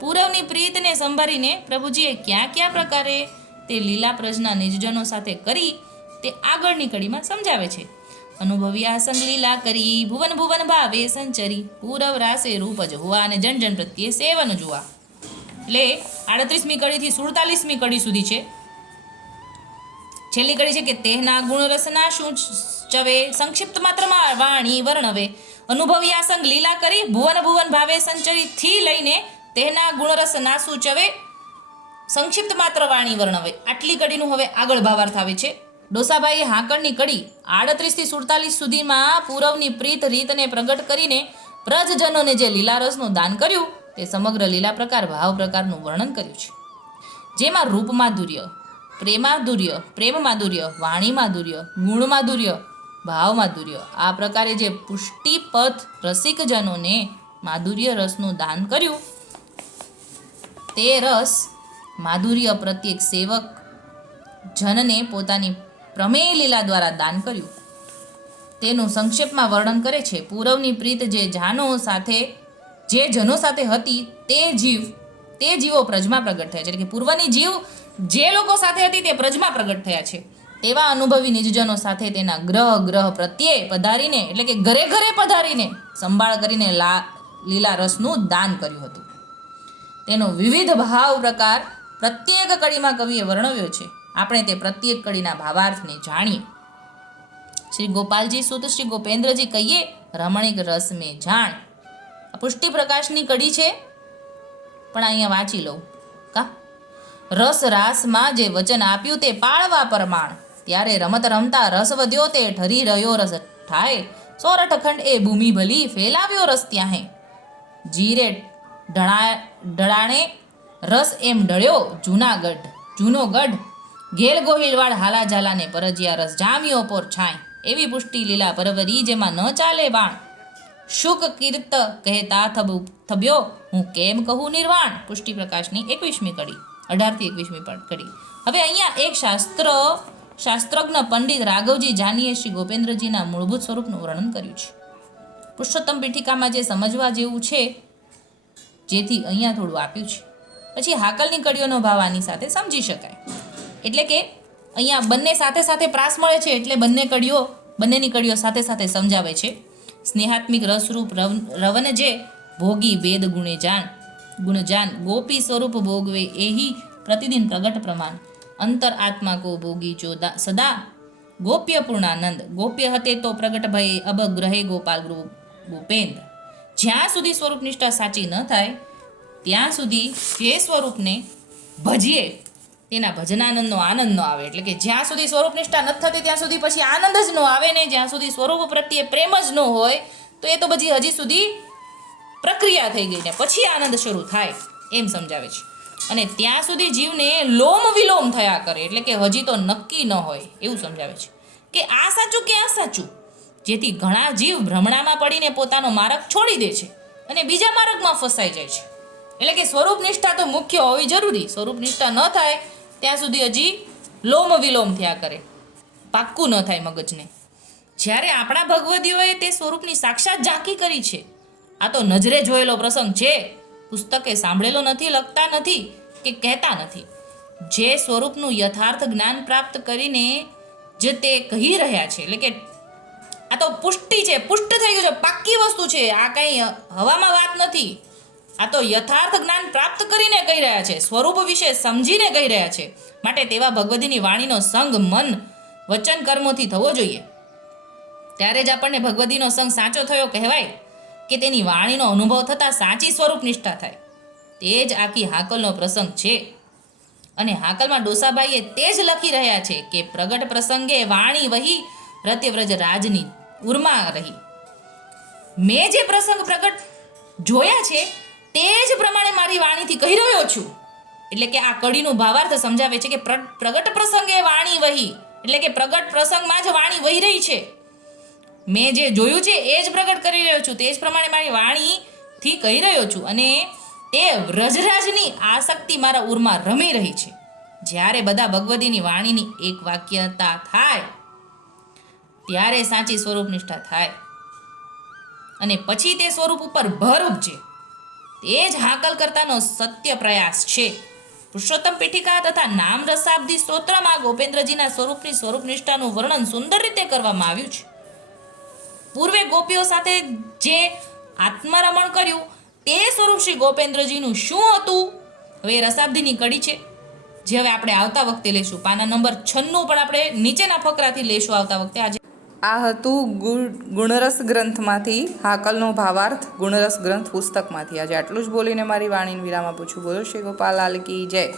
પૂરવની પ્રીતને સંભાળીને પ્રભુજીએ ક્યાં ક્યાં પ્રકારે તે લીલા પ્રજના નિજજનો સાથે કરી તે આગળની કડીમાં સમજાવે છે. અનુભવી આસંગ લીલા કરી, ભુવન ભુવન ભાવે સંચરી, પૂરવ રાસે રૂપ જ હોવા અને જન જન પ્રત્યે સેવન જુઆ એટલે આડત્રીસમી કડીથી સુડતાલીસમી કડી સુધી છે. છેલ્લી કડી છે કે તેના ગુણ રસના શું ચવે, સંક્ષિપ્ત માત્રમાં વાણી વર્ણવે. અનુભવી આસંગ લીલા કરી, ભુવન ભુવન ભાવે સંચરી થી લઈને તેના ગુણરસ ના સૂચવે, સંક્ષિપ્ત માત્ર વાણી વર્ણવે. આટલી કડીનું હવે આગળ ભાવાર્થ આવે છે. ડોસાભાઈએ હાંકળની કડી આડત્રીસથી સુડતાલીસ સુધીમાં પૂરવની પ્રીત રીતને પ્રગટ કરીને પ્રજજનોને જે લીલા રસનું દાન કર્યું, તે સમગ્ર લીલા પ્રકાર, ભાવ પ્રકારનું વર્ણન કર્યું છે. જેમાં રૂપ માધુર્ય પ્રેમાધુર્ય પ્રેમ માધુર્ય, વાણી માધુર્ય, ગુણ માધુર્ય, ભાવ માધુર્ય, આ પ્રકારે જે પુષ્ટિપથ રસિકજનોને માધુર્ય રસનું દાન કર્યું તે રસ માધુર્ય પ્રત્યેક સેવક જનને પોતાની પ્રમેય લીલા દ્વારા દાન કર્યું. તેનું સંક્ષેપમાં વર્ણન કરે છે, પૂરવની પ્રીત જે જાનો સાથે, જે જનો સાથે હતી, તે જીવ, તે જીવો પ્રજમાં પ્રગટ થયા. છે એટલે કે પૂર્વની જીવ જે લોકો સાથે હતી, તે પ્રજમાં પ્રગટ થયા છે. તેવા અનુભવી નિજજનો સાથે તેના ગ્રહ ગ્રહ પ્રત્યે પધારીને, એટલે કે ઘરે ઘરે પધારીને, સંભાળ કરીને લા, લીલા રસનું દાન કર્યું હતું. તેનો વિવિધ ભાવ પ્રકાર પ્રત્યેક કડીમાં કવિએ વર્ણવ્યો છે. આપણે તે પ્રત્યેક કડીના ભાવાર્થને જાણીએ. શ્રી ગોપાલજી સુત, શ્રી ગોપેન્દ્રજી કહીએ, રમણીક રસ મેં જાણ. પુષ્ટિ પ્રકાશની કડી છે. પણ અહીંયા વાંચી લઉં. કા? રસ રાસમાં જે વચન આપ્યું તે પાળવા પ્રમાણ. ત્યારે રમત રમતા રસ વધ્યો તે ઠરી રહ્યો રસ ઠાય. સોરઠખંડ એ ભૂમિ ભલી ફેલાવ્યો રસ ત્યાંહે જીરે ઢળા ઢળાણે રસ એમ ઢળ્યો જૂનાગઢ. જૂનો ગઢ ઘેલ ગોહિલવાડ હાલા ઝાલાને પરજિયા રસ જામ્યો પોર છાંય. એવી પુષ્ટિ લીલા પરવરી જેમાં ન ચાલે બાણ શુક કીર્ત કહેતા થબ, થબ્યો, હું કેમ કહું નિર્વાણ? પુષ્ટિ પ્રકાશની એકવીસમી કડી. અઢારથી એકવીસમી કડી. હવે અહીંયા એક શાસ્ત્ર, શાસ્ત્રજ્ઞ પંડિત રાઘવજી જાનીએ શ્રી ગોપેન્દ્રજીના મૂળભૂત સ્વરૂપનું વર્ણન કર્યું છે. પુરુષોત્તમ પીઠિકામાં જે સમજવા જેવું છે જેથી અહીંયા થોડું આપ્યું છે. પછી હાકલની કડીઓનો ભાવ આની સાથે સમજી શકાય. એટલે કે અહીંયા બંને સાથે સાથે પ્રાસ મળે છે એટલે બંને કડીઓ, બંનેની કડીઓ સાથે સાથે સમજાવે છે. સ્નેહાત્મિક રસરૂપ રવ- રવન જે ભોગી વેદ ગુણે જાણ ગુણ જાન ગોપી સ્વરૂપ ભોગવે એહી પ્રતિદિન પ્રગટ પ્રમાણ. અંતર આત્મા કો ભોગી જો દા- સદા. ગોપ્ય પૂર્ણાનંદ, ગોપ્ય હતે તો પ્રગટ ભયે અબ ગ્રહે ગોપાલ ગોપેન્દ્ર. જ્યાં સુધી સ્વરૂપ નિષ્ઠા સાચી ન થાય, ત્યાં સુધી જે સ્વરૂપને ભજીએ, તેના ભજનાનંદનો આનંદ ન આવે. એટલે કે જ્યાં સુધી સ્વરૂપ નિષ્ઠા નથી થતી, ત્યાં સુધી પછી આનંદ જ ન આવે ને. જ્યાં સુધી સ્વરૂપ પ્રત્યે પ્રેમ જ ન હોય, તો એ તો પછી હજી સુધી પ્રક્રિયા થઈ ગઈ ને પછી આનંદ શરૂ થાય, એમ સમજાવે છે. અને ત્યાં સુધી જીવને લોમ વિલોમ થયા કરે, એટલે કે હજી તો નક્કી ન હોય, એવું સમજાવે છે. કે આ સાચું કે આ સાચું જેથી ઘણા જીવ ભ્રમણામાં પડીને પોતાનો માર્ગ છોડી દે છે અને બીજા માર્ગમાં ફસાઈ જાય છે. એટલે કે સ્વરૂપ નિષ્ઠા તો મુખ્ય હોવી જરૂરી. સ્વરૂપ નિષ્ઠા ન થાય, ત્યાં સુધી હજી લોમ વિલોમ થયા કરે. પાક્કું ન થાય મગજને. જ્યારે આપણા ભગવદીઓએ તે સ્વરૂપની સાક્ષાત ઝાંકી કરી છે, આ તો નજરે જોયેલો પ્રસંગ છે. પુસ્તકે સાંભળેલો નથી, લખતા નથી કે કહેતા નથી. જે સ્વરૂપનું યથાર્થ જ્ઞાન પ્રાપ્ત કરીને જે તે કહી રહ્યા છે, એટલે કે આ તો પુષ્ટિ છે, પુષ્ટ થઈ ગયું છે, પાક્કી વસ્તુ છે. આ કંઈ હવામાં વાત નથી. આ તો યથાર્થ જ્ઞાન પ્રાપ્ત કરીને કહી રહ્યા છે, સ્વરૂપ વિશે સમજીને કહી રહ્યા છે. માટે તેવા ભગવતીની વાણીનો સંગ મન વચન કર્મોથી થવો જોઈએ. ત્યારે જ આપણને ભગવતીનો સંગ સાચો થયો કહેવાય કે તેની વાણીનો અનુભવ થતાં સાચી સ્વરૂપ નિષ્ઠા થાય. તે જ આખી હાકલનો પ્રસંગ છે. અને હાકલમાં ડોસાભાઈએ તે જ લખી રહ્યા છે કે પ્રગટ પ્રસંગે વાણી વહી રત્યવ્રજ રાજની ઉર્મા રહી. મેં જે પ્રસંગ પ્રગટ જોયા છે, તે જ પ્રમાણે મારી વાણીથી કહી રહ્યો છું. એટલે કે આ કડીનું ભાવાર્થ સમજાવે છે કે પ્ર- પ્રગટ પ્રસંગે વાણી વહી, એટલે કે પ્રગટ પ્રસંગમાં જ વાણી વહી રહી છે. મેં જે જોયું છે, એ જ પ્રગટ કરી રહ્યો છું, તે જ પ્રમાણે મારી વાણીથી કહી રહ્યો છું. અને તે વ્રજરાજની આસક્તિ મારા ઉરમાં રમી રહી છે. જ્યારે બધા ભગવતીની વાણીની એક વાક્યતા થાય ત્યારે સાચી સ્વરૂપ નિષ્ઠા થાય. અને પછી તે સ્વરૂપ ઉપર ભર ઉપજે. તે જ હાકલ કરતાનો સત્ય પ્રયાસ છે. પુરુષોત્તમ પીઠિકા તથા નામ રસાબ્દી સ્તોત્રમાં ગોપેન્દ્રજીના સ્વરૂપની સ્વરૂપ નિષ્ઠાનું વર્ણન સુંદર રીતે કરવામાં આવ્યું છે. પૂર્વે ગોપીઓ સાથે જે આત્મરમણ કર્યું, તે સ્વરૂપ શ્રી ગોપેન્દ્રજીનું શું હતું? હવે રસાબ્દીની કડી છે. જે હવે આપણે આવતા વખતે લેશું. પાના નંબર છન્નું પણ આપણે નીચેના ફકરાથી લેશું આવતા વખતે. આજે આ હતું ગુણ, ગુણરસ ગ્રંથમાંથી, હાકલનો ભાવાર્થ ગુણરસ ગ્રંથ પુસ્તકમાંથી. આજે આટલું જ બોલીને મારી વાણીને વિરામ આપું છું. બોલો, શ્રી ગોપાલ, લાલ કી જય.